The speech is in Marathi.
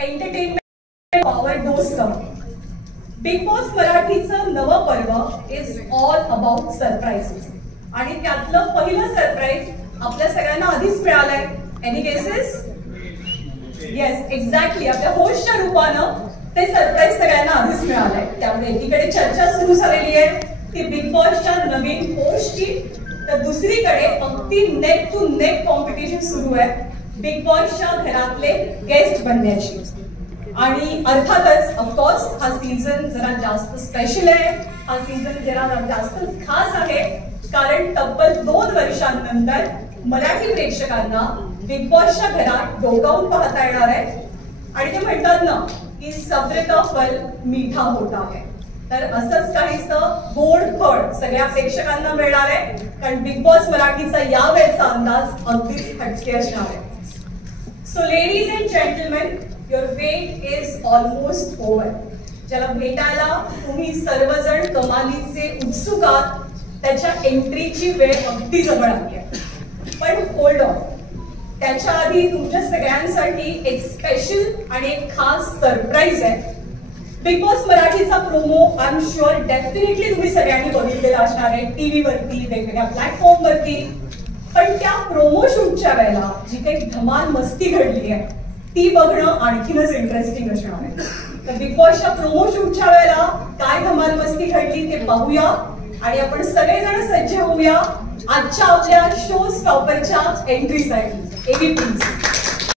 एंटरटेनमेंट पॉवर डोस कम. बिग बॉस मराठीचं नवं पर्व इज ऑल अबाउट सरप्राइजेस आणि त्यातलं पहिलं सरप्राईज आपल्या सगळ्यांना आधीच मिळालंय. Any cases? Yes, exactly. आपल्या होस्टच्या रूपानं ते सरप्राईज सगळ्यांना आधीच मिळालंय. त्यामुळे एकीकडे चर्चा सुरू झालेली आहे ती बिग बॉसच्या नवीन होस्टची, तर दुसरीकडे अगदी नेक टू नेक कॉम्पिटिशन सुरू आहे बिग बॉसच्या घरातले गेस्ट बनण्याची. आणि अर्थातच ऑफकोर्स हा सीझन जरा जास्त स्पेशल आहे, हा सीझन जरा जास्त खास आहे, कारण तब्बल 2 वर्षांनंतर मराठी प्रेक्षकांना बिग बॉसच्या घरात डोकावून पाहता येणार आहे. आणि ते म्हणतात ना की सब्र का फल मीठा होता है, तर असंच काहीसं गोड फळ सगळ्या प्रेक्षकांना मिळणार आहे, कारण बिग बॉस मराठीचा यावेळचा अंदाज अगदीच हटके असणार आहे. So ladies and gentlemen, your wait is almost over. ज्याला भेटायला तुम्ही सर्वजण कमालीचे उत्सुक आहात, त्याच्या एंट्रीची वेळ अगदी जवळ आली आहे. पण होल्ड ऑन, त्याच्या आधी तुमच्या सगळ्यांसाठी एक स्पेशल आणि एक खास सरप्राईज आहे. बिग बॉस मराठीचा promo I am sure definitely तुम्ही सगळ्यांनी बघितलेला असणार आहे टीव्ही वरती, वेगवेगळ्या प्लॅटफॉर्म वरती. पण त्या प्रोमो शूटच्या वेळेला जी काही धमाल मस्ती घडली आहे ती बघणं आणखीनच इंटरेस्टिंग असणार आहे. तर बिग बॉसच्या प्रोमो शूटच्या वेळेला काय धमाल मस्ती घडली ते पाहूया आणि आपण सगळेजण सज्ज होऊया आजच्या आपल्या शो स्टॉपरच्या एंट्रीसाठी. AB please.